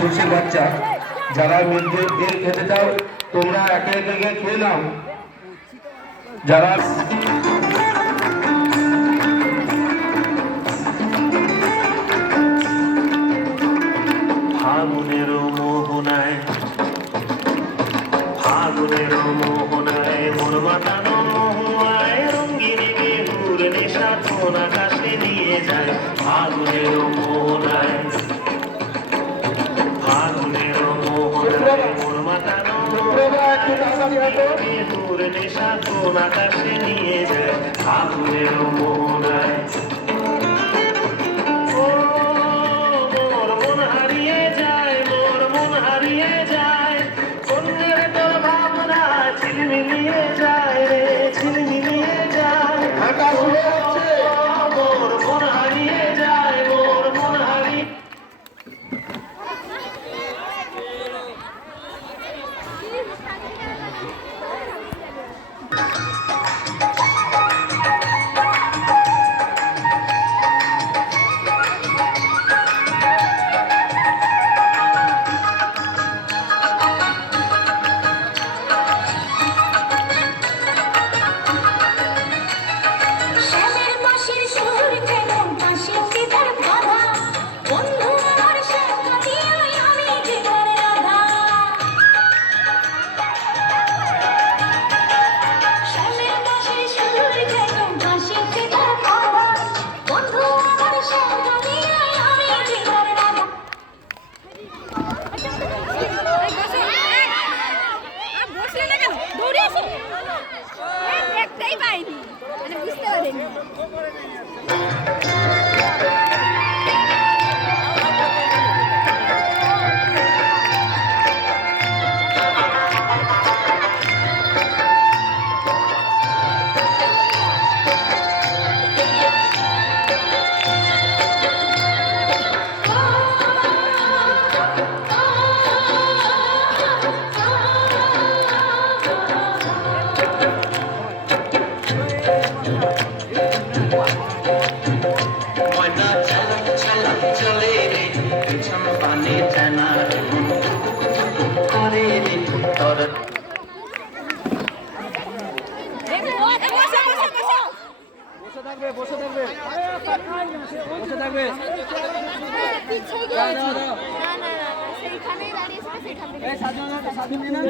সর্ষে বাচ্চা যারা মিডডে মিল খেতে চাও তোমরা একে একে খেয়ে যারা মাতানো মহুয়ায় রঙ্গিনী বেহুর নেশা কোন আকাশে নিয়ে যায়? ফাগুনের মোহনায় ফাগুনের মোহনায় মোর মাতানো। বেহুর নেশা কোন আকাশে নিয়ে যায়? ফাগুনের মোহনায় বুঝতে পারিনি জানা মন করে তোর বসে থাকবে বসে থাকবে বসে থাকবে না না না সেইখানেই দাঁড়িয়েছিল সেখান থেকে